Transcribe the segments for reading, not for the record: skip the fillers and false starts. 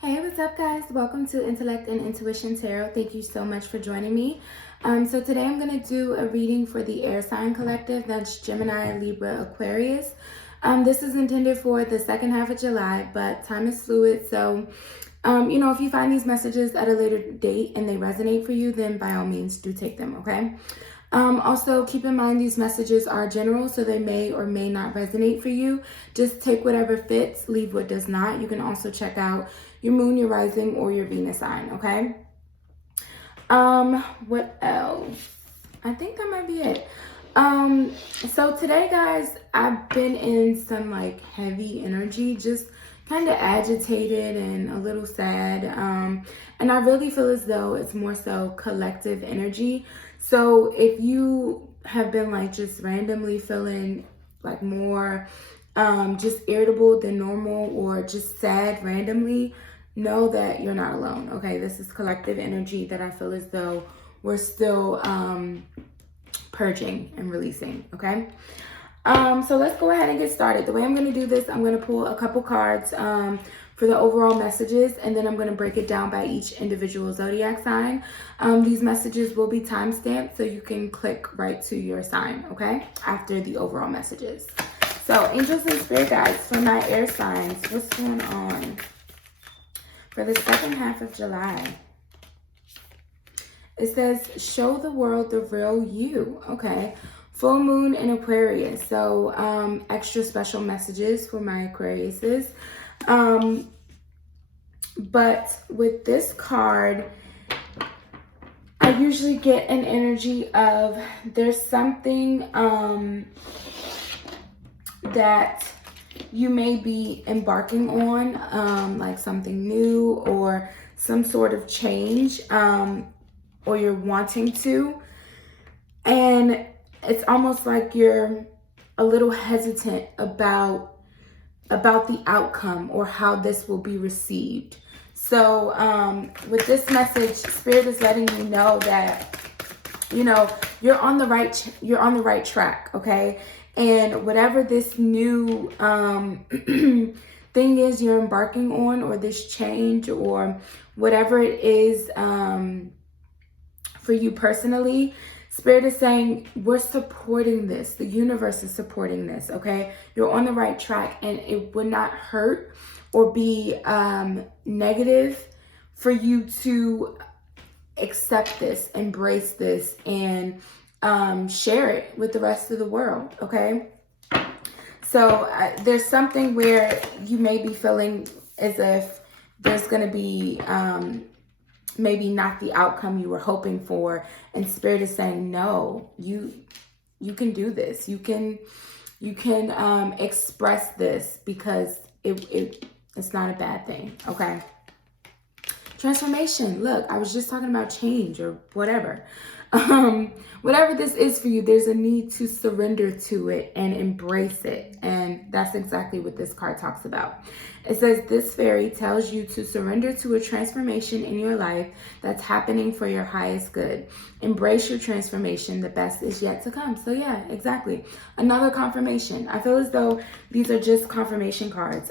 Hey, what's up, guys? Welcome to Intellect and Intuition Tarot. Thank you so much for joining me. So today I'm going to do a reading for the air sign collective. That's Gemini, Libra, Aquarius. This is intended for the second half of July, but time is fluid. So, if you find these messages at a later date and they resonate for you, then by all means do take them, okay? Also, keep in mind these messages are general, so they may or may not resonate for you. Just take whatever fits, leave what does not. You can also check out your moon, your rising, or your Venus sign, okay? What else? I think that might be it. So today, guys, I've been in some like heavy energy, just kind of agitated and a little sad. And I really feel as though it's more so collective energy. So if you have been like just randomly feeling like more just irritable than normal or just sad randomly, know that you're not alone, okay? This is collective energy that I feel as though we're still purging and releasing, okay? So let's go ahead and get started. The way I'm going to do this, I'm going to pull a couple cards for the overall messages, and then I'm going to break it down by each individual zodiac sign. These messages will be timestamped, so you can click right to your sign, okay, after the overall messages. So angels and spirit guides for my air signs, what's going on for the second half of July? It says, show the world the real you. Okay. Full moon in Aquarius. So extra special messages for my Aquariuses. But with this card, I usually get an energy of there's something that you may be embarking on, like something new or some sort of change, or you're wanting to. And it's almost like you're a little hesitant about the outcome or how this will be received. So with this message, Spirit is letting you know that, you're on the right track, okay? And whatever this new thing is you're embarking on, or this change, or whatever it is for you personally, Spirit is saying, we're supporting this. The universe is supporting this, okay? You're on the right track, and it would not hurt or be negative for you to accept this, embrace this, and share it with the rest of the world, okay? So there's something where you may be feeling as if there's going to be maybe not the outcome you were hoping for, and Spirit is saying, no, you can do this. You can express this, because it's not a bad thing, okay? Transformation. Look, I was just talking about change or whatever. Whatever this is for you, there's a need to surrender to it and embrace it. And that's exactly what this card talks about. It says, this fairy tells you to surrender to a transformation in your life that's happening for your highest good. Embrace your transformation. The best is yet to come. So yeah, exactly. Another confirmation. I feel as though these are just confirmation cards.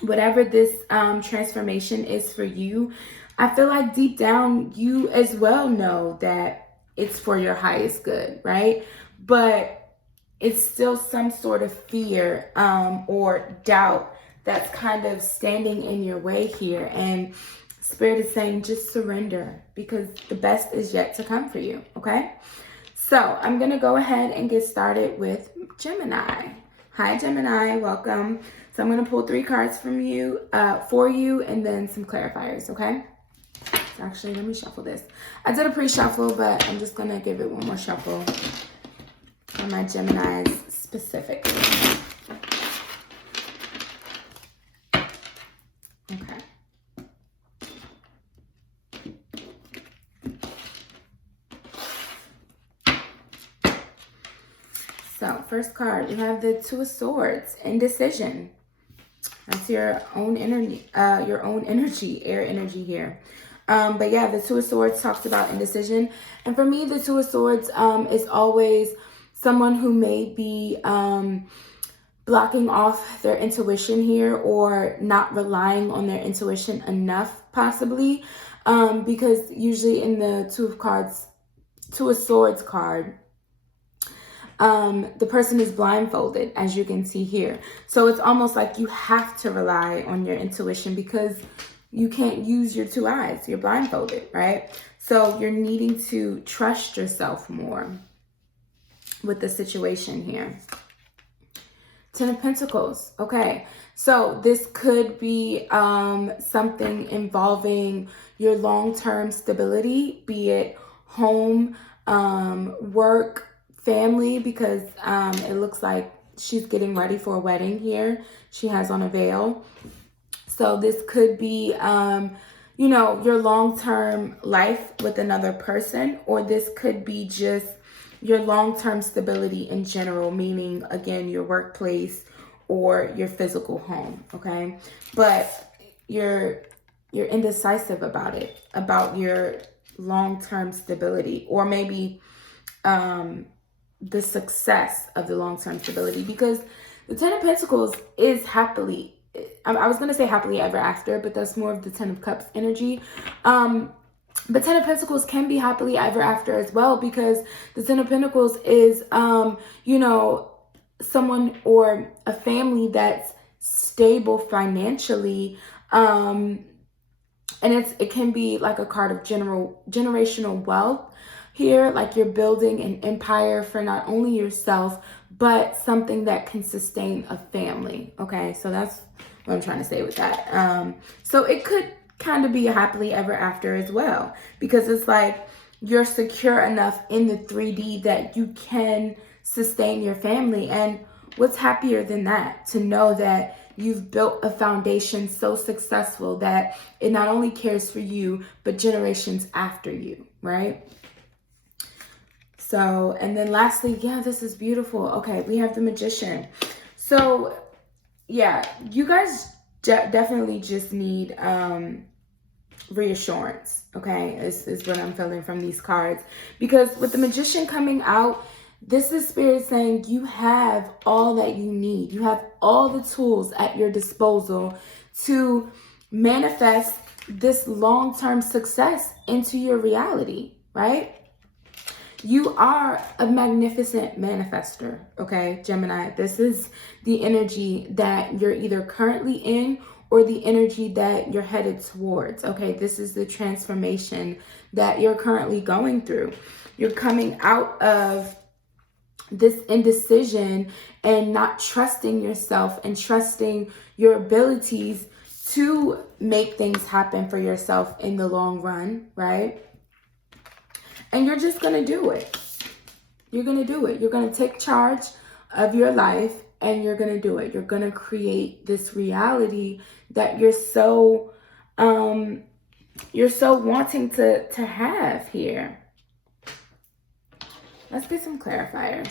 Whatever this transformation is for you, I feel like deep down you as well know that it's for your highest good, right? But it's still some sort of fear or doubt that's kind of standing in your way here. And Spirit is saying, just surrender, because the best is yet to come for you, okay? So I'm going to go ahead and get started with Gemini. Hi, Gemini. Welcome. So I'm going to pull 3 cards from you, for you, and then some clarifiers, okay? Actually, let me shuffle this. I did a pre-shuffle, but I'm just going to give it one more shuffle for my Geminis specifically. Okay. So, first card, we have the Two of Swords, indecision. That's your own energy, air energy here. But yeah, the Two of Swords talks about indecision. And for me, the Two of Swords is always someone who may be blocking off their intuition here, or not relying on their intuition enough, possibly, because usually in the Two of Swords card, the person is blindfolded, as you can see here. So it's almost like you have to rely on your intuition because you can't use your two eyes. You're blindfolded, right? So you're needing to trust yourself more with the situation here. Ten of Pentacles. Okay, so this could be something involving your long-term stability, be it home, work, family, because it looks like she's getting ready for a wedding here. She has on a veil. So this could be, you know, your long-term life with another person, or this could be just your long-term stability in general, meaning, again, your workplace or your physical home, okay? But you're indecisive about it, about your long-term stability, or maybe the success of the long-term stability, because the Ten of Pentacles is happily, I was going to say happily ever after, but that's more of the Ten of Cups energy. But Ten of Pentacles can be happily ever after as well, because the Ten of Pentacles is, you know, someone or a family that's stable financially. And it can be like a card of generational wealth here, like you're building an empire for not only yourself, but something that can sustain a family. Okay, so that's what I'm trying to say with that. So it could kind of be a happily ever after as well, because it's like you're secure enough in the 3D that you can sustain your family. And what's happier than that, to know that you've built a foundation so successful that it not only cares for you, but generations after you, right? So, and then lastly, yeah, this is beautiful. Okay, we have the Magician. So, yeah, you guys definitely just need reassurance, okay, is what I'm feeling from these cards. Because with the Magician coming out, this is Spirit saying you have all that you need. You have all the tools at your disposal to manifest this long-term success into your reality, right? You are a magnificent manifester, okay, Gemini? This is the energy that you're either currently in or the energy that you're headed towards, okay? This is the transformation that you're currently going through. You're coming out of this indecision and not trusting yourself and trusting your abilities to make things happen for yourself in the long run, right? And you're just going to do it. You're going to do it. You're going to take charge of your life and you're going to do it. You're going to create this reality that you're so wanting to have here. Let's get some clarifiers.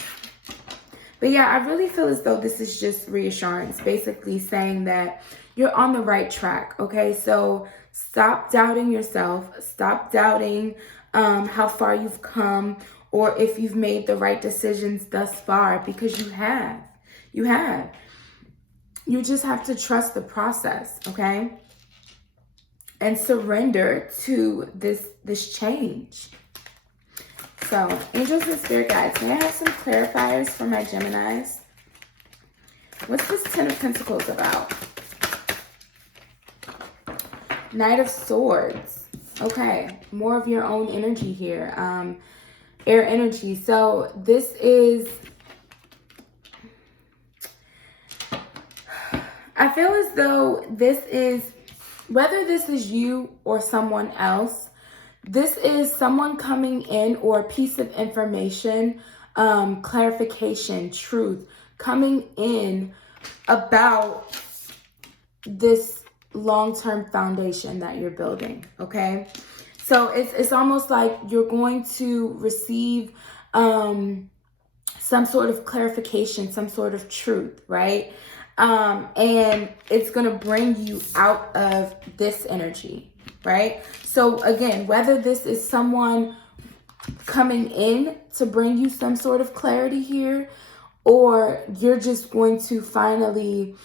But yeah, I really feel as though this is just reassurance, basically saying that you're on the right track, okay? So stop doubting yourself. Stop doubting how far you've come, or if you've made the right decisions thus far, because you have. You have. You just have to trust the process, okay? And surrender to this change. So, angels and spirit guides, may I have some clarifiers for my Geminis? What's this Ten of Pentacles about? Knight of Swords. Okay, more of your own energy here. Air energy. So this is, I feel as though this is, whether this is you or someone else, this is someone coming in, or a piece of information, clarification, truth, coming in about this long-term foundation that you're building, okay? So it's almost like you're going to receive some sort of clarification, some sort of truth, right? And it's going to bring you out of this energy, right? So again, whether this is someone coming in to bring you some sort of clarity here, or you're just going to finally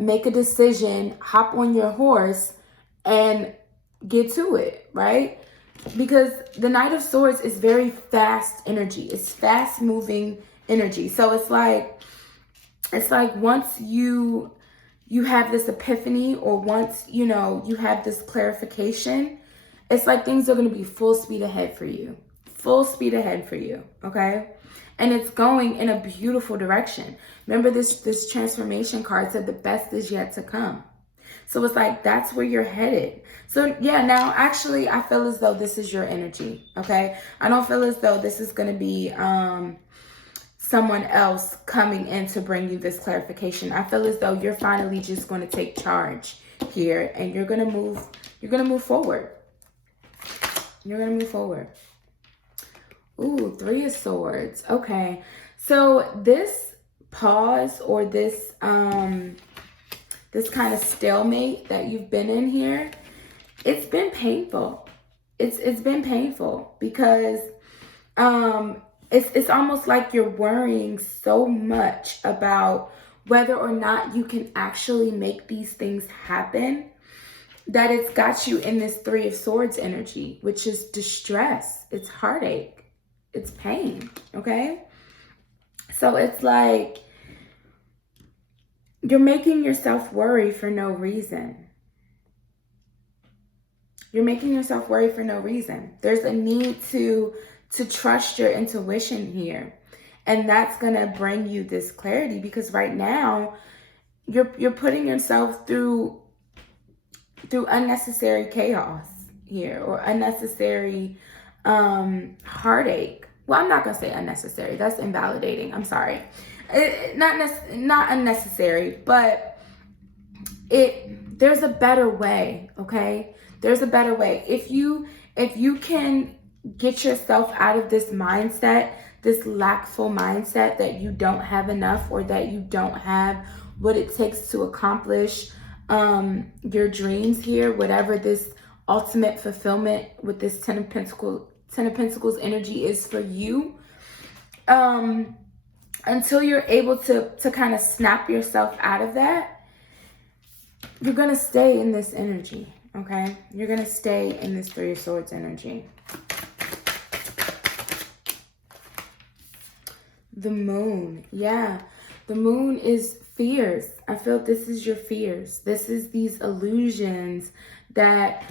make a decision, hop on your horse, and get to it, right? Because the Knight of Swords is very fast energy. It's fast moving energy. So it's like once you have this epiphany, or once, you know, you have this clarification, it's like things are going to be full speed ahead for you. Full speed ahead for you, okay? And it's going in a beautiful direction. Remember, this transformation card said the best is yet to come. So it's like, that's where you're headed. So yeah, now actually I feel as though this is your energy, okay? I don't feel as though this is going to be someone else coming in to bring you this clarification. I feel as though you're finally just going to take charge here, and you're going to move forward. You're going to move forward. Ooh, Three of Swords. Okay. So this pause, or this this kind of stalemate that you've been in here, it's been painful. It's been painful because it's almost like you're worrying so much about whether or not you can actually make these things happen, that it's got you in this Three of Swords energy, which is distress. It's heartache. It's pain, okay? So it's like you're making yourself worry for no reason. You're making yourself worry for no reason. There's a need to trust your intuition here. And that's going to bring you this clarity, because right now you're putting yourself through unnecessary chaos here, or unnecessary heartache. Well, I'm not going to say unnecessary. That's invalidating. I'm sorry. Not unnecessary, but there's a better way, okay? There's a better way. If you can get yourself out of this mindset, this lackful mindset that you don't have enough, or that you don't have what it takes to accomplish your dreams here, whatever this ultimate fulfillment with this Ten of Pentacles energy is for you, until you're able to kind of snap yourself out of that, you're going to stay in this energy, okay? You're going to stay in this Three of Swords energy. The Moon. Yeah, the Moon is fears. I feel this is your fears. This is these illusions that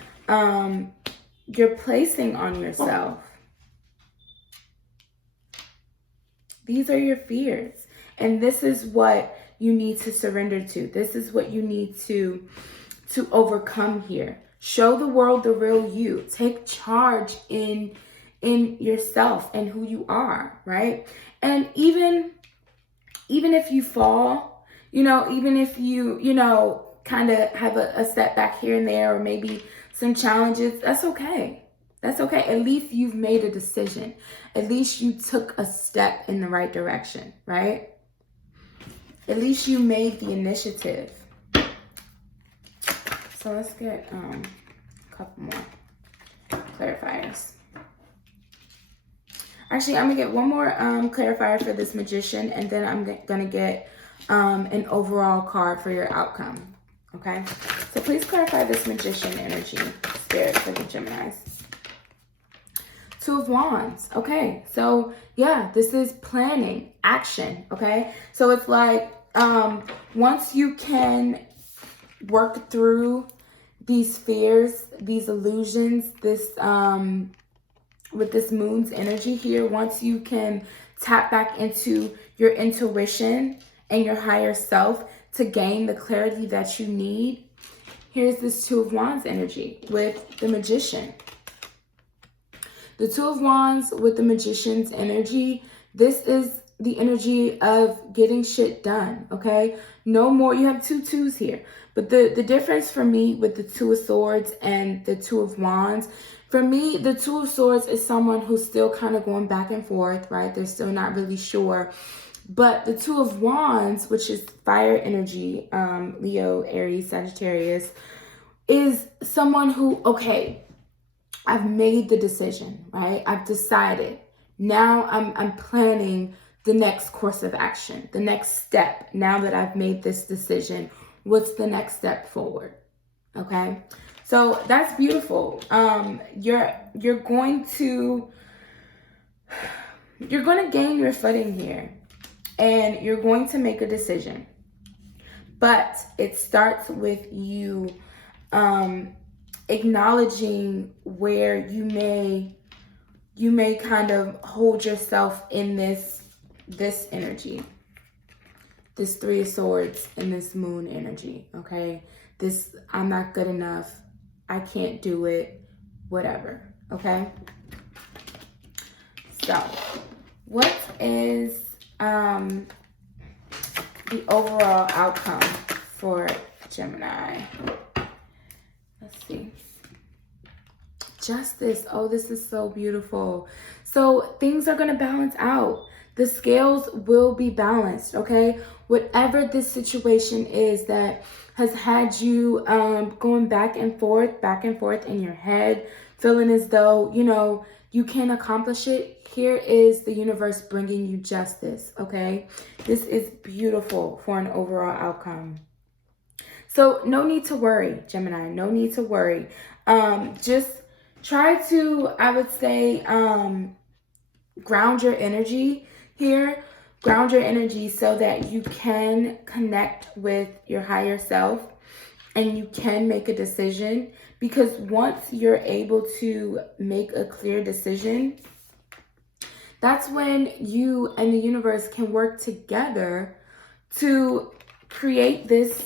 you're placing on yourself. These are your fears. And this is what you need to surrender to. This is what you need to overcome here. Show the world the real you. Take charge in yourself and who you are, right? And even if you fall, even if you kind of have a setback here and there, or maybe some challenges, that's okay. That's okay. At least you've made a decision. At least you took a step in the right direction, right? At least you made the initiative. So let's get a couple more clarifiers. Actually, I'm going to get one more clarifier for this Magician, and then I'm going to get an overall card for your outcome. Okay? So please clarify this Magician energy, Spirit, for the Geminis. Two of Wands. Okay, so yeah, this is planning, action, okay? So it's like once you can work through these fears, these illusions, this with this Moon's energy here, once you can tap back into your intuition and your higher self to gain the clarity that you need, here's this Two of Wands energy with the Magician. The Two of Wands with the Magician's energy, this is the energy of getting shit done, okay? No more, you have two twos here. But the difference for me with the Two of Swords and the Two of Wands, for me, the Two of Swords is someone who's still kind of going back and forth, right? They're still not really sure. But the Two of Wands, which is fire energy, Leo, Aries, Sagittarius, is someone who, okay, I've made the decision, right? I've decided. Now I'm planning the next course of action, the next step. Now that I've made this decision, what's the next step forward? Okay, so that's beautiful. You're going to gain your footing here, and you're going to make a decision. But it starts with you acknowledging where you may kind of hold yourself in this energy, this Three of Swords and this Moon energy, okay? This, I'm not good enough, I can't do it, whatever, okay? So, what is the overall outcome for Gemini? Let's see. Justice. Oh, this is so beautiful. So things are going to balance out. The scales will be balanced, okay? Whatever this situation is that has had you going back and forth in your head, feeling as though, you know, you can't accomplish it, here is the universe bringing you justice, okay? This is beautiful for an overall outcome. So no need to worry, Gemini, no need to worry. Just try to, I would say, ground your energy here. Ground your energy so that you can connect with your higher self and you can make a decision. Because once you're able to make a clear decision, that's when you and the universe can work together to create this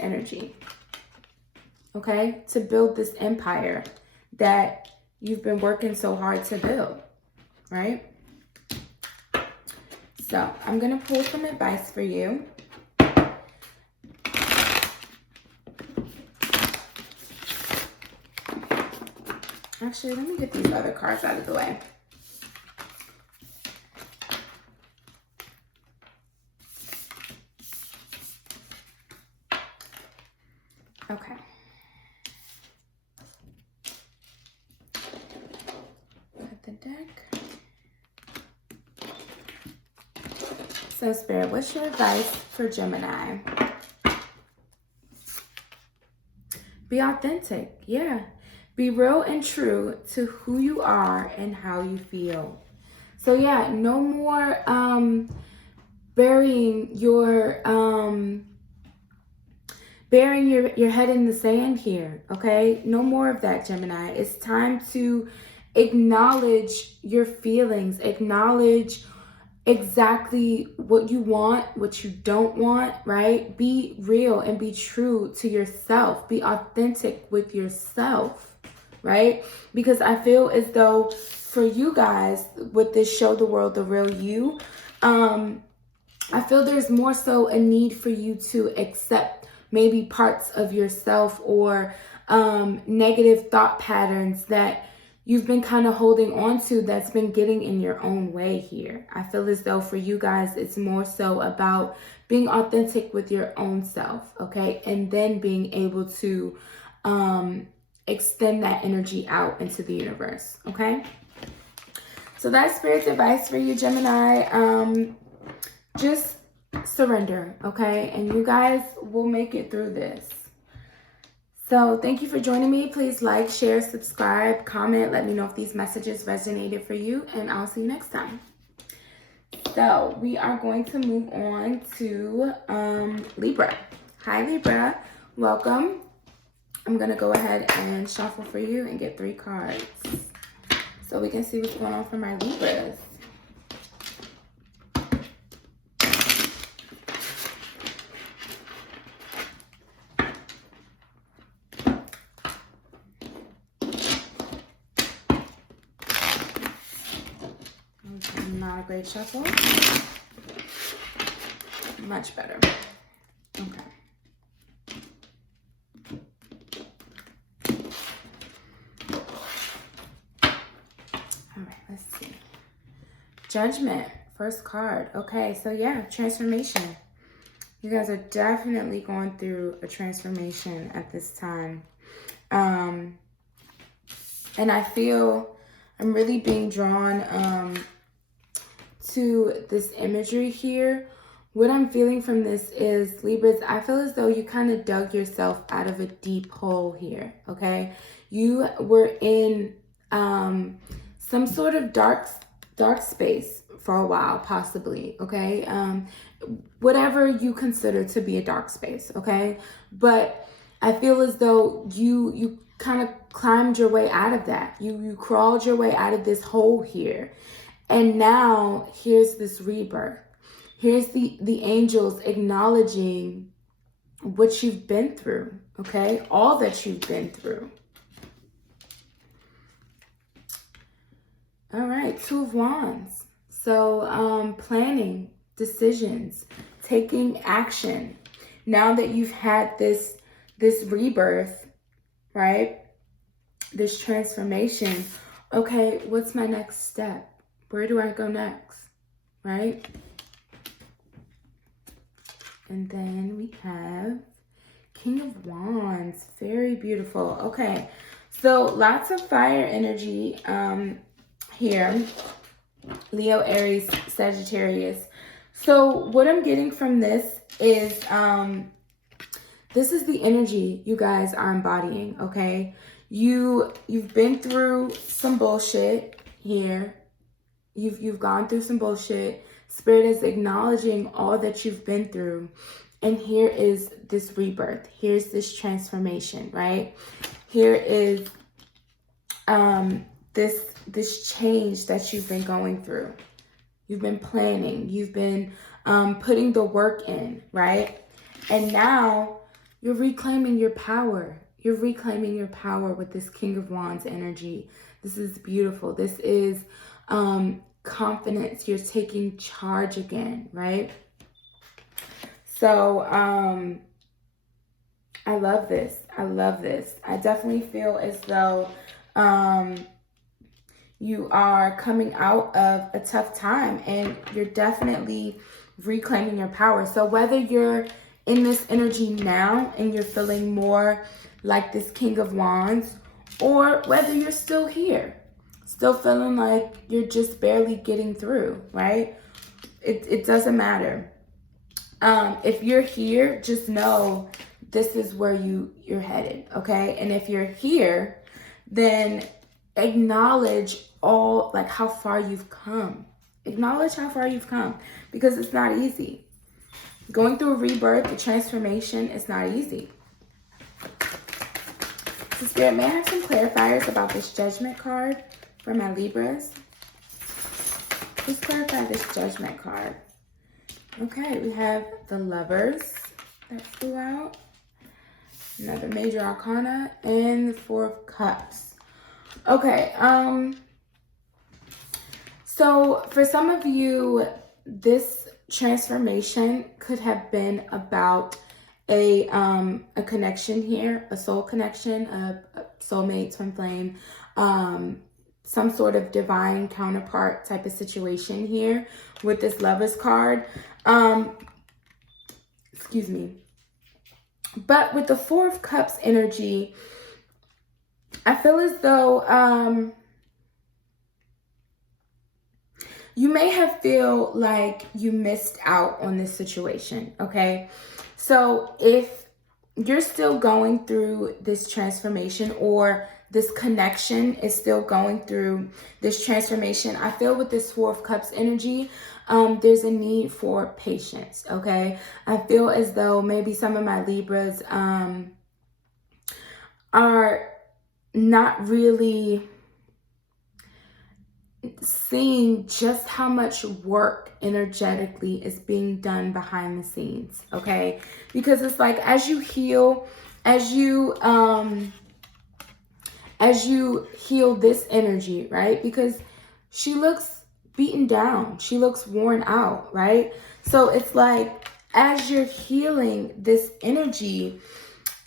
energy, okay? To build this empire that you've been working so hard to build, right? So I'm gonna pull some advice for you. Actually, let me get these other cards out of the way. Okay. Cut the deck. So, Spirit, what's your advice for Gemini? Be authentic. Yeah. Be real and true to who you are and how you feel. So, yeah, no more burying your head in the sand here, okay? No more of that, Gemini. It's time to acknowledge your feelings, acknowledge exactly what you want, what you don't want, right? Be real and be true to yourself. Be authentic with yourself, right? Because I feel as though for you guys with this Show the World the Real You, I feel there's more so a need for you to accept maybe parts of yourself or negative thought patterns that you've been kind of holding on to that's been getting in your own way here. I feel as though for you guys, it's more so about being authentic with your own self, okay? And then being able to extend that energy out into the universe, okay? So that's Spirit's advice for you, Gemini. Just surrender, okay? And you guys will make it through this. So thank you for joining me. Please like, share, subscribe, comment. Let me know if these messages resonated for you, and I'll see you next time. So we are going to move on to Libra. Hi, Libra. Welcome. I'm going to go ahead and shuffle for you and get 3 cards so we can see what's going on for my Libras. Not a great shuffle. Much better. Okay. All right, let's see. Judgment, first card. Okay, so yeah, transformation. You guys are definitely going through a transformation at this time. And I feel I'm really being drawn to this imagery here, what I'm feeling from this is, Libras, I feel as though you kind of dug yourself out of a deep hole here, okay? You were in some sort of dark space for a while, possibly, okay? Whatever you consider to be a dark space, okay? But I feel as though you kind of climbed your way out of that. You crawled your way out of this hole here. And now here's this rebirth. Here's the angels acknowledging what you've been through, okay? All that you've been through. All right, Two of Wands. So planning, decisions, taking action. Now that you've had this rebirth, right? This transformation. Okay, what's my next step? Where do I go next, right? And then we have King of Wands. Very beautiful. Okay, so lots of fire energy here. Leo, Aries, Sagittarius. So what I'm getting from this is this is the energy you guys are embodying, okay? You've been through some bullshit here. You've gone through some bullshit. Spirit is acknowledging all that you've been through. And here is this rebirth. Here's this transformation, right? Here is this change that you've been going through. You've been planning. You've been putting the work in, right? And now you're reclaiming your power. You're reclaiming your power with this King of Wands energy. This is beautiful. This is confidence. You're taking charge again, right? So I love this. I love this. I definitely feel as though you are coming out of a tough time and you're definitely reclaiming your power. So whether you're in this energy now and you're feeling more like this King of Wands, or whether you're still here, still feeling like you're just barely getting through, right? It doesn't matter. If you're here, just know this is where you're headed, okay? And if you're here, then acknowledge all, like, how far you've come. Acknowledge how far you've come, because it's not easy. Going through a rebirth, a transformation, is not easy. So Spirit, may I have some clarifiers about this Judgment card for my Libras? Please clarify this Judgment card. Okay, we have the Lovers that flew out. Another Major Arcana, and the Four of Cups. Okay, so for some of you, this transformation could have been about a connection here, a soul connection, a soulmate, twin flame, some sort of divine counterpart type of situation here with this Lovers card. Excuse me. But with the Four of Cups energy, I feel as though you may have feel like you missed out on this situation, okay? So if you're still going through this transformation, or this connection is still going through this transformation, I feel with this Four of Cups energy, there's a need for patience, okay? I feel as though maybe some of my Libras are not really seeing just how much work energetically is being done behind the scenes, okay? Because it's like, as you heal, as you heal this energy, right? Because she looks beaten down, she looks worn out, right? So it's like, as you're healing this energy,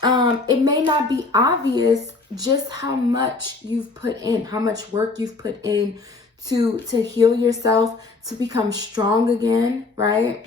it may not be obvious just how much you've put in, how much work you've put in to heal yourself, to become strong again, right?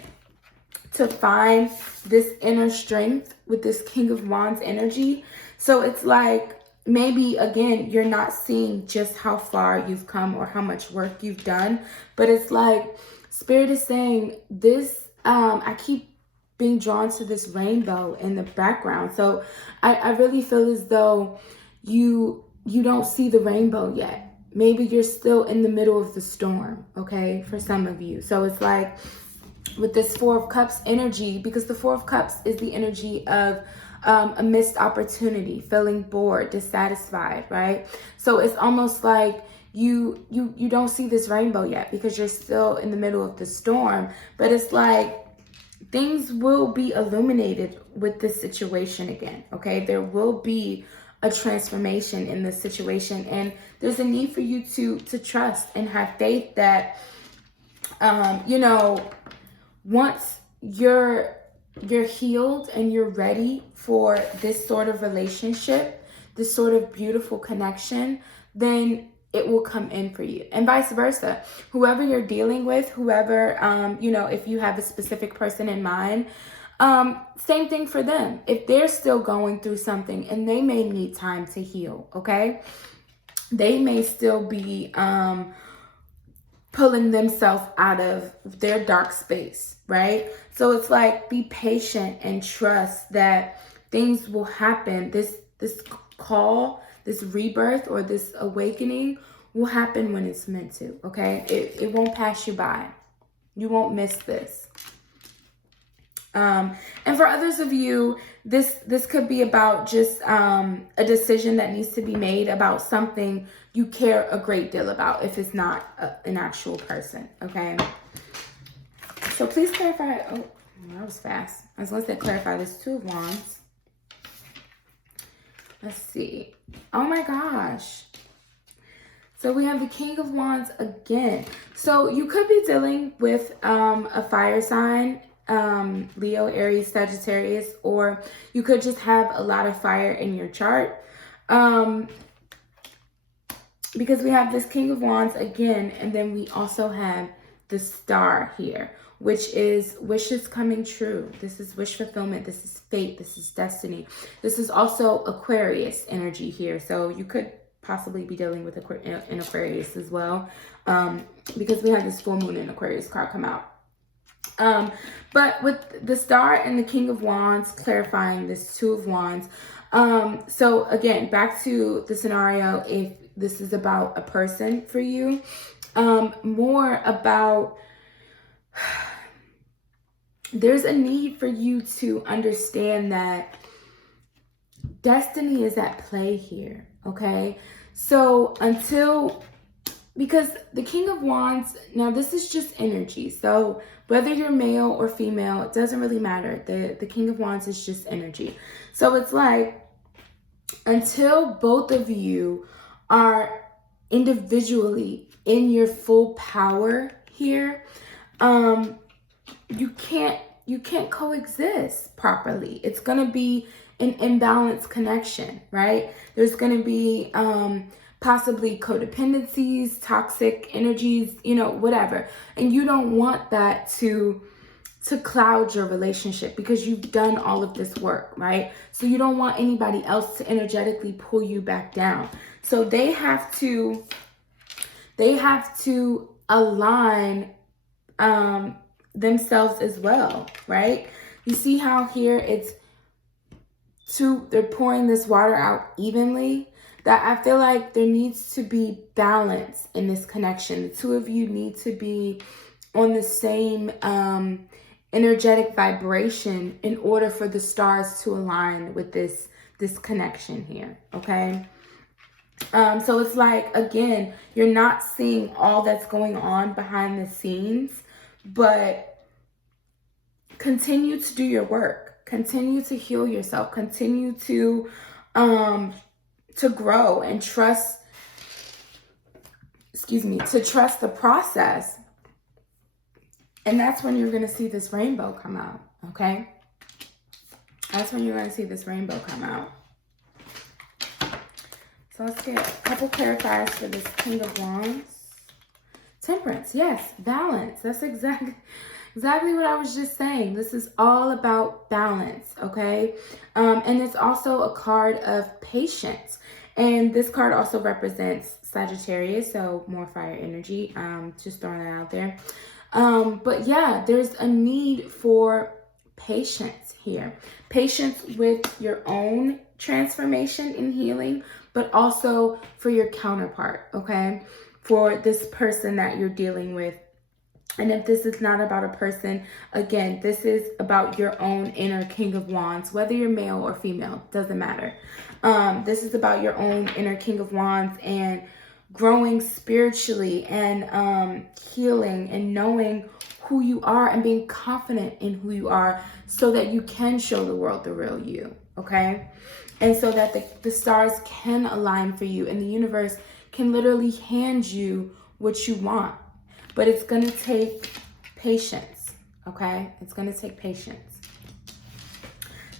To find this inner strength with this King of Wands energy. So it's like, maybe again, you're not seeing just how far you've come or how much work you've done, but it's like Spirit is saying this, I keep being drawn to this rainbow in the background. So I really feel as though you don't see the rainbow yet. Maybe you're still in the middle of the storm, okay, for some of you. So it's like with this Four of Cups energy, because the Four of Cups is the energy of a missed opportunity, feeling bored, dissatisfied, right? So it's almost like you don't see this rainbow yet because you're still in the middle of the storm. But it's like things will be illuminated with this situation again, okay? There will be a transformation in this situation, and there's a need for you to trust and have faith that once you're healed and you're ready for this sort of relationship, this sort of beautiful connection, then it will come in for you, and vice versa. Whoever you're dealing with, whoever if you have a specific person in mind, same thing for them. If they're still going through something and they may need time to heal, okay? They may still be pulling themselves out of their dark space, right? So it's like, be patient and trust that things will happen. This call, this rebirth or this awakening will happen when it's meant to, okay? It won't pass you by. You won't miss this. And for others of you, this could be about just a decision that needs to be made about something you care a great deal about, if it's not an actual person, okay? So please clarify. Oh, that was fast. I was going to say clarify this Two of Wands. Let's see. Oh my gosh. So we have the King of Wands again. So you could be dealing with a fire sign, Leo, Aries, Sagittarius, or you could just have a lot of fire in your chart. Because we have this King of Wands again, and then we also have the Star here, which is wishes coming true. This is wish fulfillment. This is fate. This is destiny. This is also Aquarius energy here. So you could possibly be dealing with an Aquarius as well, because we have this full moon and Aquarius card come out. But with the Star and the King of Wands clarifying this Two of Wands. So again, back to the scenario, if this is about a person for you, more about there's a need for you to understand that destiny is at play here, okay? So because the King of Wands, now this is just energy. So whether you're male or female, it doesn't really matter. The King of Wands is just energy. So it's like, until both of you are individually in your full power here, you can't coexist properly. It's going to be an imbalanced connection, right? There's going to be possibly codependencies, toxic energies, whatever. And you don't want that to cloud your relationship because you've done all of this work, right? So you don't want anybody else to energetically pull you back down. So they have to align themselves as well, right? You see how here they're pouring this water out evenly. That I feel like there needs to be balance in this connection. The two of you need to be on the same energetic vibration in order for the stars to align with this connection here, okay? So it's like, again, you're not seeing all that's going on behind the scenes, but continue to do your work. Continue to heal yourself. Continue to grow and trust, to trust the process. And that's when you're going to see this rainbow come out, okay? That's when you're going to see this rainbow come out. So let's get a couple clarifiers for this King of Wands. Temperance, yes, balance. That's exactly what I was just saying. This is all about balance, okay? And it's also a card of patience. And this card also represents Sagittarius, so more fire energy. Just throwing that out there. But yeah, there's a need for patience here. Patience with your own transformation and healing, but also for your counterpart, okay? For this person that you're dealing with. And if this is not about a person, again, this is about your own inner King of Wands, whether you're male or female, doesn't matter. This is about your own inner King of Wands and growing spiritually and healing and knowing who you are and being confident in who you are so that you can show the world the real you, okay? And so that the stars can align for you and the universe can literally hand you what you want. But it's going to take patience, okay? It's going to take patience.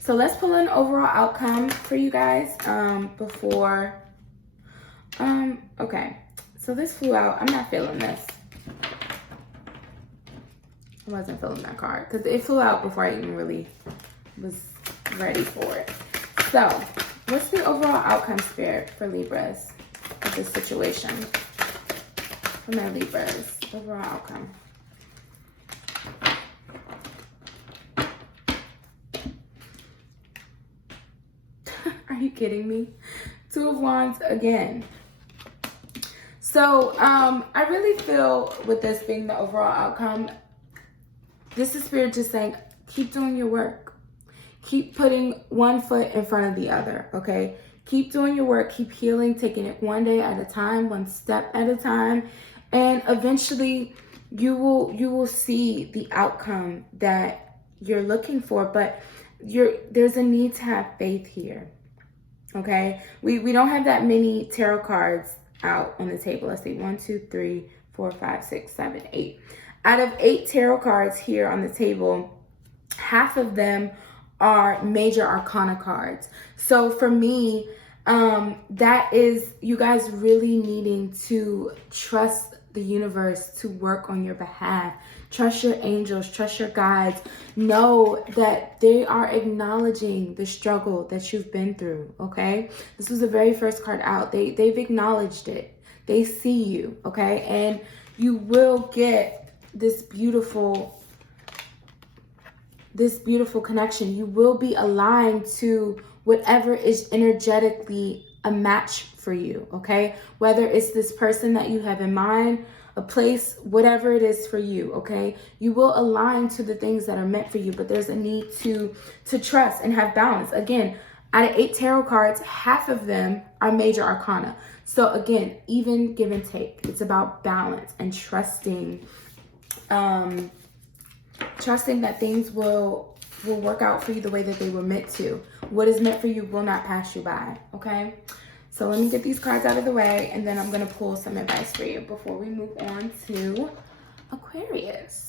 So let's pull an overall outcome for you guys before... okay. So this flew out. I'm not feeling this. I wasn't feeling that card because it flew out before I even really was ready for it. So what's the overall outcome, Spirit, for Libras of this situation? For my Libras. Overall outcome. Are you kidding me? Two of Wands again. So I really feel with this being the overall outcome, this is Spirit just saying, keep doing your work. Keep putting one foot in front of the other, okay? Keep doing your work, keep healing, taking it one day at a time, one step at a time. And eventually you will see the outcome that you're looking for, but there's a need to have faith here. Okay? We don't have that many tarot cards out on the table. Let's see. 1, 2, 3, 4, 5, 6, 7, 8. Out of 8 tarot cards here on the table, half of them are major arcana cards. So for me, that is you guys really needing to trust the universe to work on your behalf. Trust your angels, trust your guides. Know that they are acknowledging the struggle that you've been through, okay? This was the very first card out. They've acknowledged it. They see you, okay? And you will get this beautiful connection. You will be aligned to whatever is energetically a match for you, okay? Whether it's this person that you have in mind, a place, whatever it is for you, okay? You will align to the things that are meant for you, but there's a need to trust and have balance. Again, out of 8 tarot cards, half of them are major arcana. So again, even give and take. It's about balance and trusting that things will work out for you the way that they were meant to. What is meant for you will not pass you by, okay? So let me get these cards out of the way, and then I'm going to pull some advice for you before we move on to Aquarius.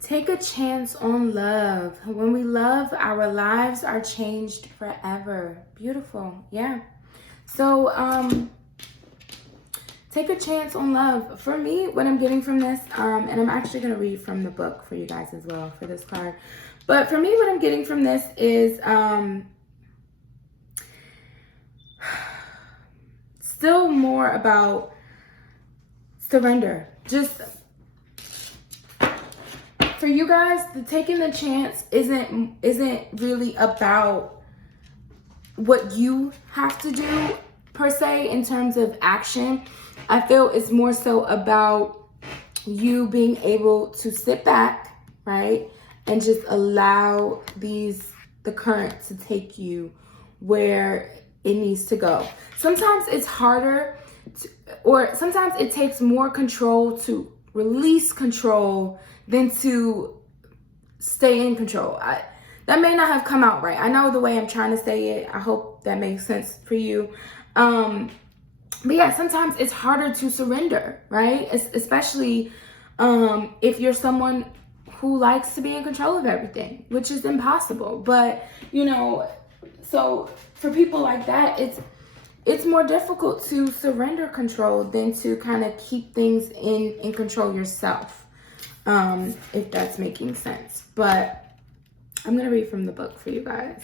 Take a chance on love. When we love, our lives are changed forever. Beautiful. Yeah. So, take a chance on love. For me, what I'm getting from this, and I'm actually going to read from the book for you guys as well for this card. But for me, what I'm getting from this is still more about surrender. Just for you guys, taking the chance isn't really about what you have to do per se in terms of action. I feel it's more so about you being able to sit back, right, and just allow the current to take you where it needs to go. Sometimes it's harder or sometimes it takes more control to release control than to stay in control. That may not have come out right. I know the way I'm trying to say it. I hope that makes sense for you. But yeah, sometimes it's harder to surrender, right? Especially If you're someone who likes to be in control of everything, which is impossible. But, you know, so for people like that, it's more difficult to surrender control than to kind of keep things in control yourself, if that's making sense. But I'm going to read from the book for you guys.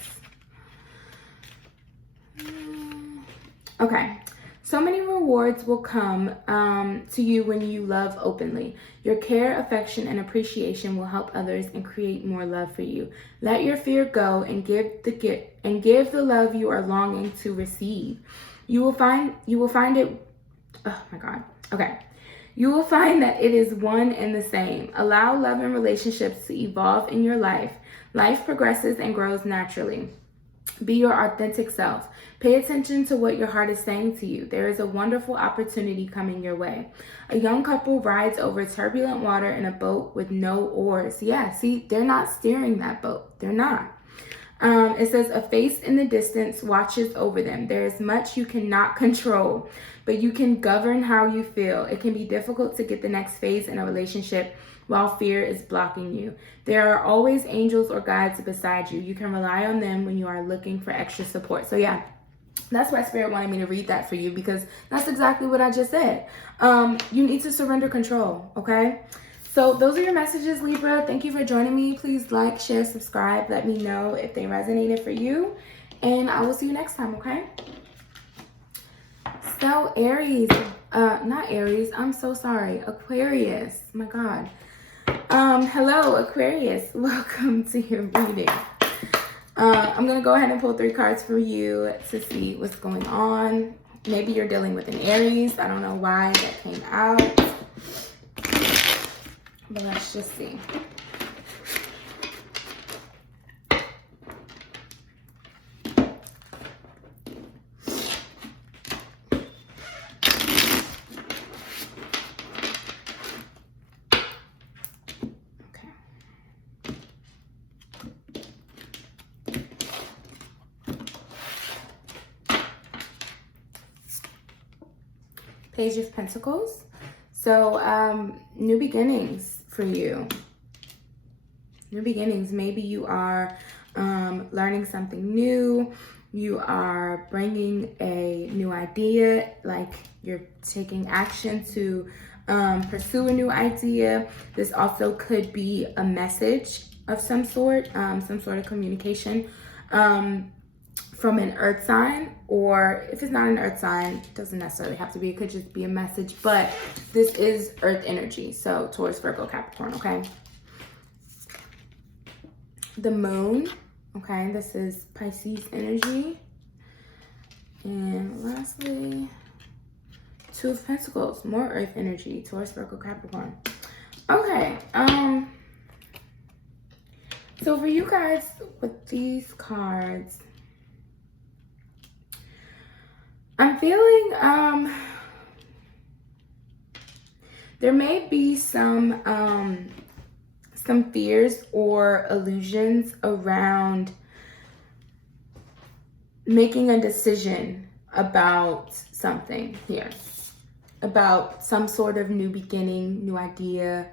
Okay. So many rewards will come to you when you love openly. Your care, affection, and appreciation will help others and create more love for you. Let your fear go and give the love you are longing to receive. You will find it. Oh my God. Okay. You will find that it is one and the same. Allow love and relationships to evolve in your life. Life progresses and grows naturally. Be your authentic self. Pay attention to what your heart is saying to you. There is a wonderful opportunity coming your way. A young couple rides over turbulent water in a boat with no oars. Yeah, see, they're not steering that boat. They're not. It says, a face in the distance watches over them. There is much you cannot control, but you can govern how you feel. It can be difficult to get the next phase in a relationship while fear is blocking you. There are always angels or guides beside you. You can rely on them when you are looking for extra support. So yeah, that's why Spirit wanted me to read that for you, because that's exactly what I just said. You need to surrender control, okay? So those are your messages, Libra. Thank you for joining me. Please like, share, subscribe. Let me know if they resonated for you. And I will see you next time, okay? So Aries, not Aries, I'm so sorry. Aquarius, my God. Hello, Aquarius. Welcome to your reading. I'm going to go ahead and pull 3 cards for you to see what's going on. Maybe you're dealing with an Aries. I don't know why that came out. But let's just see. Page of Pentacles. So new beginnings for you. New beginnings. Maybe you are learning something new. You are bringing a new idea, like you're taking action to pursue a new idea. This also could be a message of some sort of communication from an earth sign, or if it's not an earth sign, it doesn't necessarily have to be. It could just be a message, but this is earth energy. So Taurus, Virgo, Capricorn, okay? The moon, okay? This is Pisces energy. And lastly, 2 of Pentacles, more earth energy, Taurus, Virgo, Capricorn. Okay, so for you guys with these cards, I'm feeling there may be some fears or illusions around making a decision about something here, about some sort of new beginning, new idea.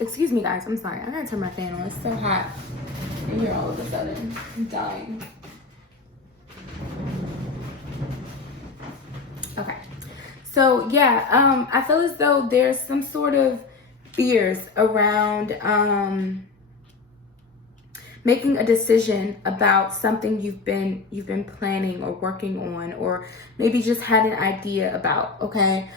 Excuse me, guys. I'm sorry. I gotta turn my fan on. It's so hot in here all of a sudden. I'm dying. Okay. So yeah, I feel as though there's some sort of fears around making a decision about something you've been planning or working on, or maybe just had an idea about, okay?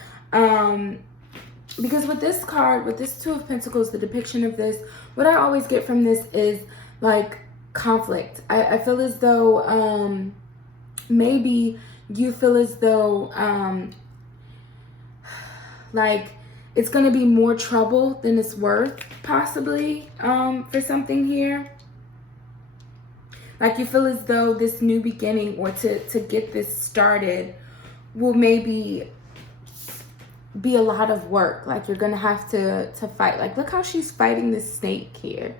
Because with this card, with this 2 of Pentacles, the depiction of this, what I always get from this is like conflict. I feel as though maybe you feel as though like it's going to be more trouble than it's worth, possibly, for something here. Like you feel as though this new beginning, or to get this started, will maybe be a lot of work. Like you're going to have to fight. Like look how she's fighting this snake here.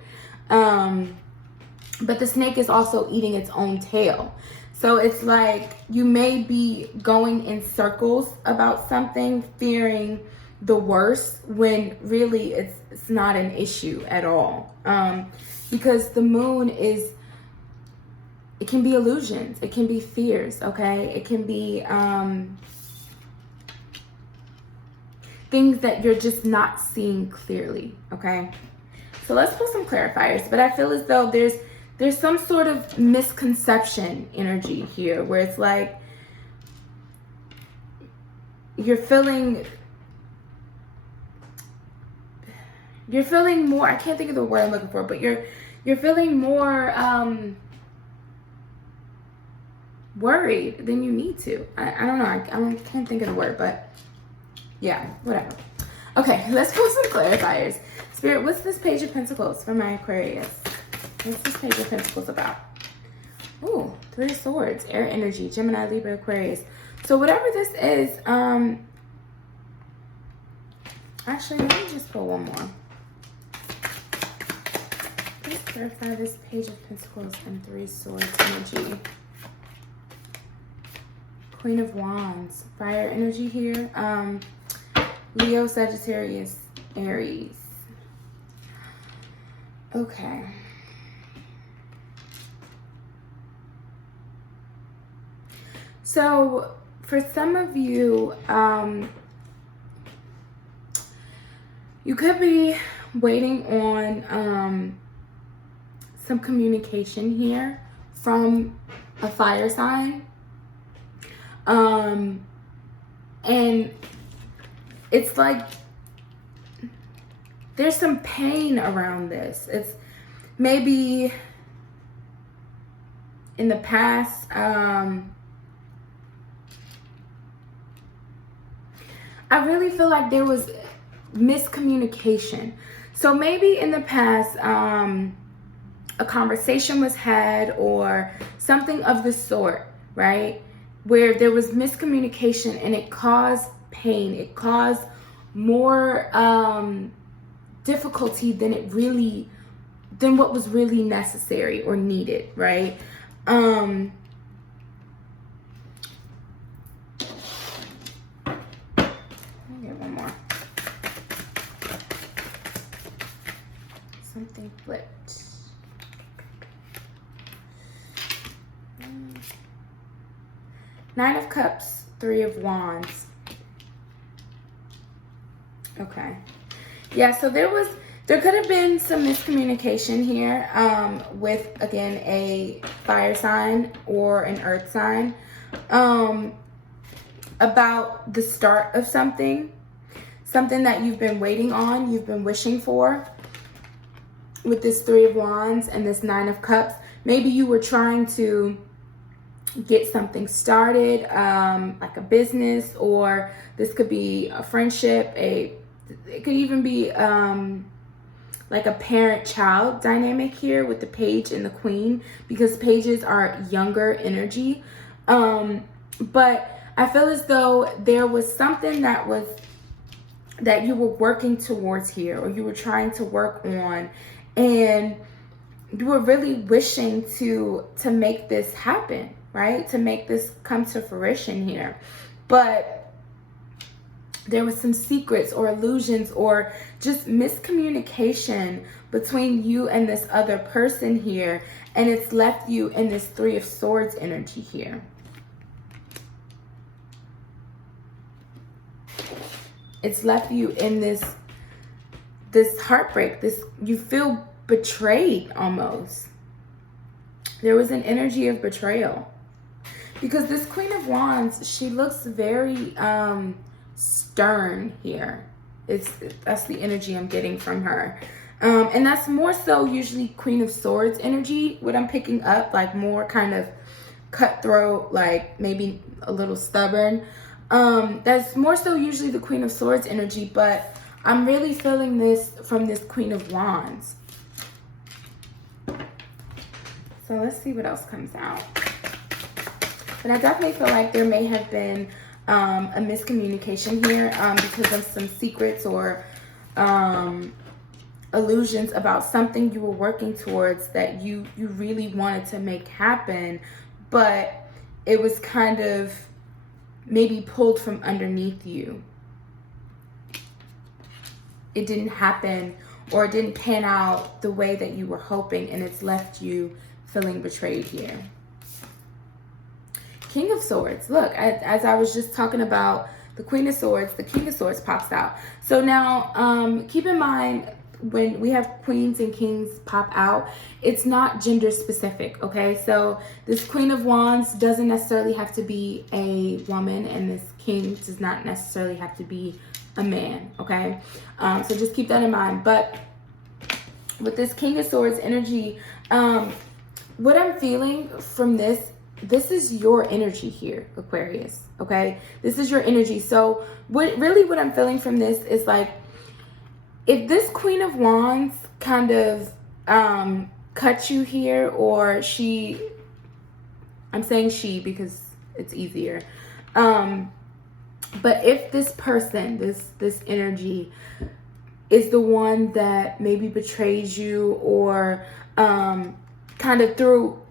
But the snake is also eating its own tail. So it's like you may be going in circles about something, fearing the worst when really it's not an issue at all. Because the moon it can be illusions, it can be fears, okay? It can be things that you're just not seeing clearly, okay? So let's pull some clarifiers. But I feel as though there's some sort of misconception energy here where it's like you're feeling more, I can't think of the word I'm looking for, but you're feeling more worried than you need to. I don't know. I can't think of the word, but yeah, whatever. Okay, let's pull some clarifiers. Spirit, what's this Page of Pentacles for my Aquarius? What's this Page of Pentacles about? Ooh, Three of Swords, air energy, Gemini, Libra, Aquarius. So whatever this is, actually, let me just pull one more. Let's clarify this Page of Pentacles and Three Swords energy. Queen of Wands, fire energy here. Leo, Sagittarius, Aries. Okay. So for some of you, you could be waiting on some communication here from a fire sign. And it's like there's some pain around this. It's maybe in the past, I really feel like there was miscommunication. So maybe in the past, a conversation was had or something of the sort, right? Where there was miscommunication and it caused pain. It caused more difficulty than what was really necessary or needed, right? Get one more. Something flipped. Nine of Cups, Three of Wands. Okay. Yeah, so there could have been some miscommunication here with, again, a fire sign or an earth sign about the start of something that you've been waiting on, you've been wishing for with this Three of Wands and this Nine of Cups. Maybe you were trying to get something started, like a business, or this could be a friendship, it could even be like a parent-child dynamic here with the Page and the Queen, because pages are younger energy. But I feel as though there was something that you were working towards here, or you were trying to work on, and you were really wishing to make this happen, right? To make this come to fruition here. But there was some secrets or illusions or just miscommunication between you and this other person here, and it's left you in this Three of Swords energy here. It's left you in this heartbreak, you feel betrayed almost. There was an energy of betrayal. Because this Queen of Wands, she looks very stern here. That's the energy I'm getting from her. And that's more so usually Queen of Swords energy, what I'm picking up, like more kind of cutthroat, like maybe a little stubborn. That's more so usually the Queen of Swords energy, but I'm really feeling this from this Queen of Wands. So let's see what else comes out. But I definitely feel like there may have been a miscommunication here because of some secrets or illusions about something you were working towards that you really wanted to make happen, but it was kind of maybe pulled from underneath you. it didn't happen or it didn't pan out the way that you were hoping, and it's left you feeling betrayed here. King of Swords. Look, as I was just talking about the Queen of Swords, the King of Swords pops out. So now keep in mind, when we have queens and kings pop out, it's not gender specific, okay? So this Queen of Wands doesn't necessarily have to be a woman, and this king does not necessarily have to be a man, okay? So just keep that in mind. But with this King of Swords energy, what I'm feeling from this is your energy here, Aquarius, okay? This is your energy. So what I'm feeling from this is like, if this Queen of Wands kind of cut you here, or I'm saying she because it's easier, but if this person, this energy is the one that maybe betrays you, or kind of threw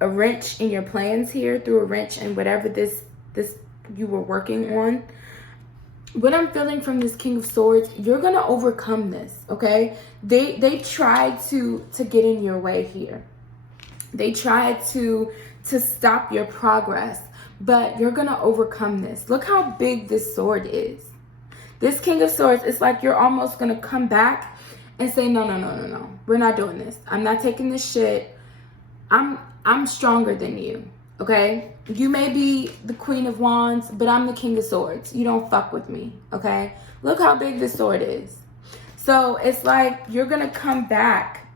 a wrench in your plans here, threw a wrench in whatever this you were working on, what I'm feeling from this King of Swords, you're gonna overcome this, okay? They tried to get in your way here. They tried to stop your progress, but you're gonna overcome this. Look how big this sword is. This King of Swords, it's like you're almost gonna come back and say, no, we're not doing this. I'm not taking this shit. I'm stronger than you, okay? You may be the Queen of Wands, but I'm the King of Swords. You don't fuck with me, okay? Look how big this sword is. So it's like you're gonna come back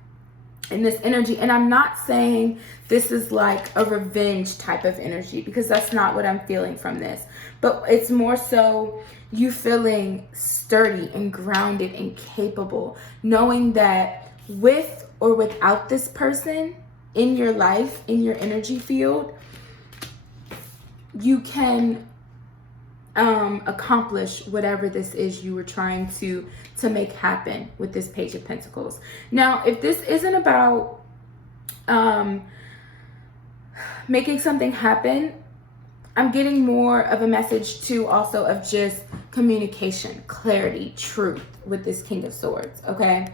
in this energy. And I'm not saying this is like a revenge type of energy, because that's not what I'm feeling from this. But it's more so you feeling sturdy and grounded and capable, knowing that with or without this person in your life, in your energy field, you can accomplish whatever this is you were trying to make happen with this Page of Pentacles. Now, if this isn't about making something happen, I'm getting more of a message too, also of just communication, clarity, truth with this King of Swords, okay?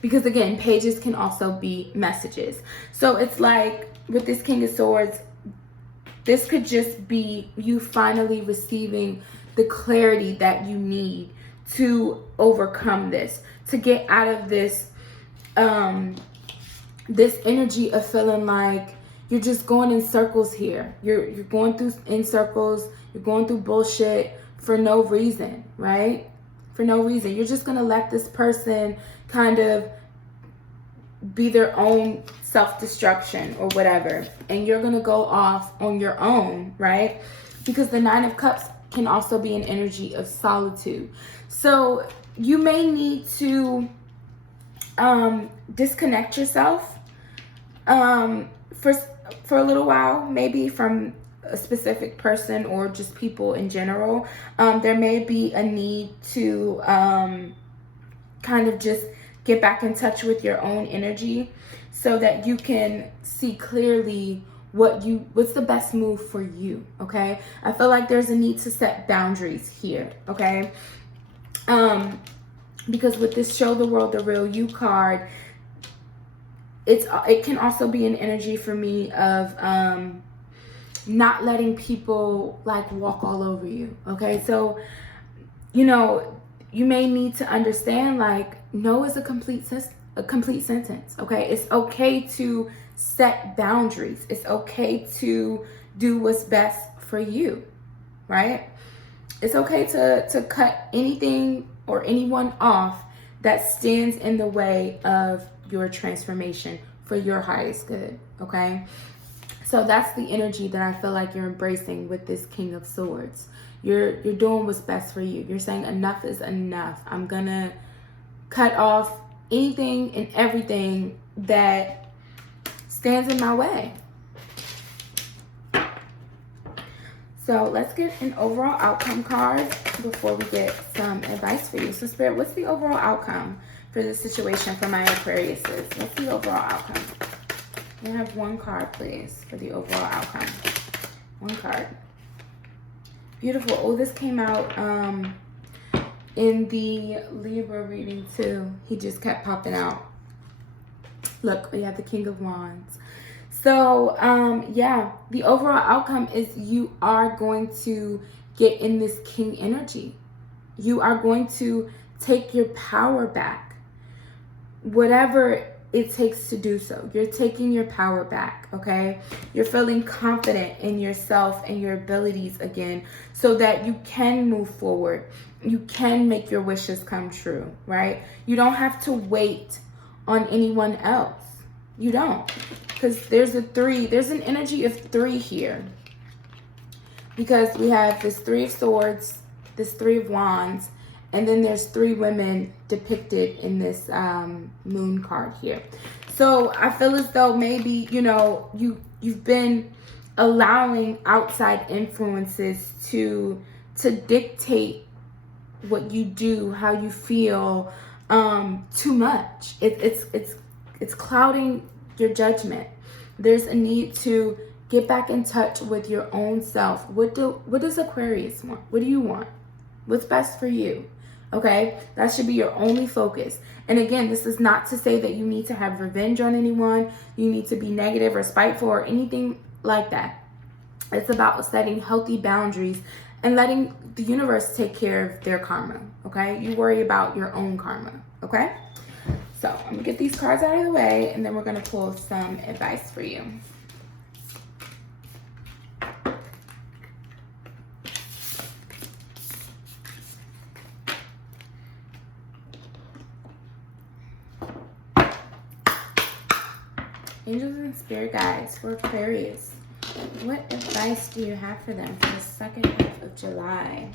Because again, pages can also be messages. So it's like with this King of Swords, this could just be you finally receiving the clarity that you need to overcome this, to get out of this this energy of feeling like you're just going in circles here. You're going through in circles, you're going through bullshit for no reason, right? For no reason. You're just gonna let this person kind of be their own self-destruction or whatever, and you're gonna go off on your own, right? Because the Nine of Cups can also be an energy of solitude. So you may need to disconnect yourself for a little while, maybe from a specific person or just people in general. There may be a need to kind of just get back in touch with your own energy so that you can see clearly what's the best move for you, okay? I feel like there's a need to set boundaries here, okay? Because with this Show the World the Real You card, it can also be an energy for me of not letting people like walk all over you, okay? So, you know, you may need to understand like no is a complete sentence, okay? It's okay to set boundaries. It's okay to do what's best for you, right? It's okay to cut anything or anyone off that stands in the way of your transformation for your highest good, okay? So that's the energy that I feel like you're embracing with this King of Swords. You're doing what's best for you. You're saying enough is enough. I'm gonna cut off anything and everything that stands in my way. So let's get an overall outcome card before we get some advice for you. So Spirit, what's the overall outcome for this situation for my Aquariuses? What's the overall outcome? Can I have one card, please, for the overall outcome? One card. Beautiful. Oh, this came out in the Libra reading too. He just kept popping out. Look, we have the King of Wands. So, yeah, the overall outcome is you are going to get in this king energy. You are going to take your power back. Whatever it takes to do so. You're taking your power back, okay? You're feeling confident in yourself and your abilities again so that you can move forward. You can make your wishes come true, right? You don't have to wait on anyone else. You don't. Because there's an energy of 3 here. Because we have this 3 of Swords, this 3 of Wands, and then there's 3 women depicted in this moon card here. So I feel as though maybe, you know, you've been allowing outside influences to dictate what you do, how you feel, too much. It's clouding your judgment. There's a need to get back in touch with your own self. What does Aquarius want? What do you want? What's best for you? Okay, that should be your only focus. And again, this is not to say that you need to have revenge on anyone. You need to be negative or spiteful or anything like that. It's about setting healthy boundaries and letting the universe take care of their karma. Okay, you worry about your own karma. Okay, so I'm gonna get these cards out of the way and then we're gonna pull some advice for you. Angels and spirit guides for Aquarius. What advice do you have for them for the second half of July?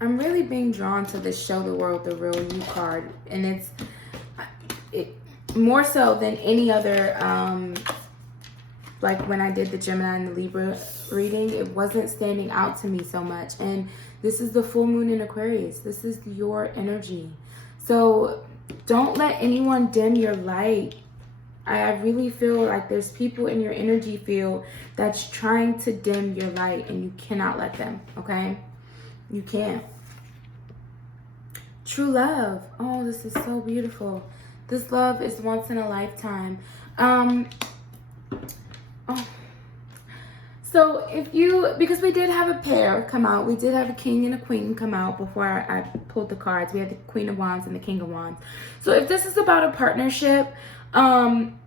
I'm really being drawn to this Show the World the Real You card. And it's more so than any other, like when I did the Gemini and the Libra reading, it wasn't standing out to me so much. And this is the full moon in Aquarius. This is your energy. So don't let anyone dim your light. I really feel like there's people in your energy field that's trying to dim your light and you cannot let them, okay? You can't. True love. Oh, this is so beautiful. This love is once in a lifetime. So if you, because we did have a pair come out, we did have a king and a queen come out before I pulled the cards. We had the Queen of Wands and the King of Wands. So if this is about a partnership, and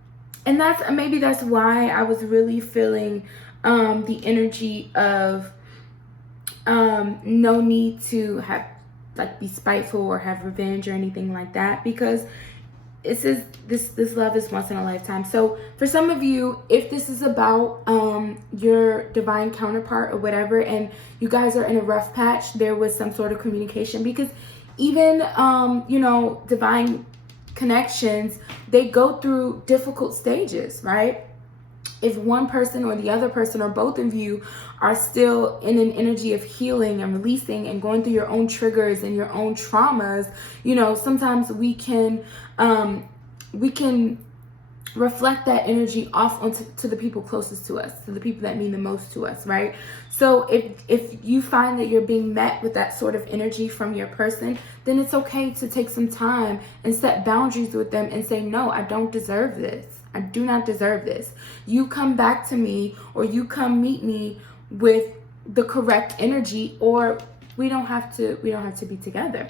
maybe that's why I was really feeling the energy of no need to have be spiteful or have revenge or anything like that, because it says this love is once in a lifetime. So for some of you, if this is about your divine counterpart or whatever, and you guys are in a rough patch, there was some sort of communication, because even you know, divine connections, they go through difficult stages, right? If one person or the other person or both of you are still in an energy of healing and releasing and going through your own triggers and your own traumas, you know, sometimes we can reflect that energy off onto the people closest to us, to the people that mean the most to us, right? So if you find that you're being met with that sort of energy from your person, then it's okay to take some time and set boundaries with them and say, no, I don't deserve this. I do not deserve this. You come back to me, or you come meet me with the correct energy, or we don't have to be together.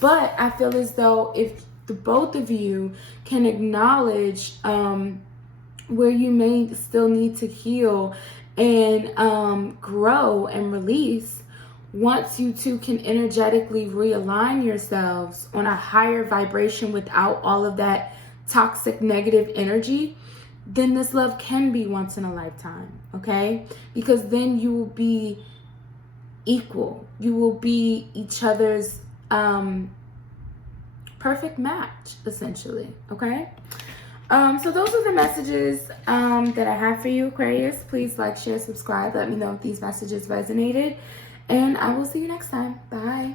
But I feel as though if the both of you can acknowledge where you may still need to heal and grow and release, once you two can energetically realign yourselves on a higher vibration without all of that toxic negative energy, then this love can be once in a lifetime, okay? Because then you will be equal. You will be each other's perfect match, essentially, okay? So those are the messages that I have for you, Aquarius. Please like, share, subscribe. Let me know if these messages resonated. And I will see you next time. Bye.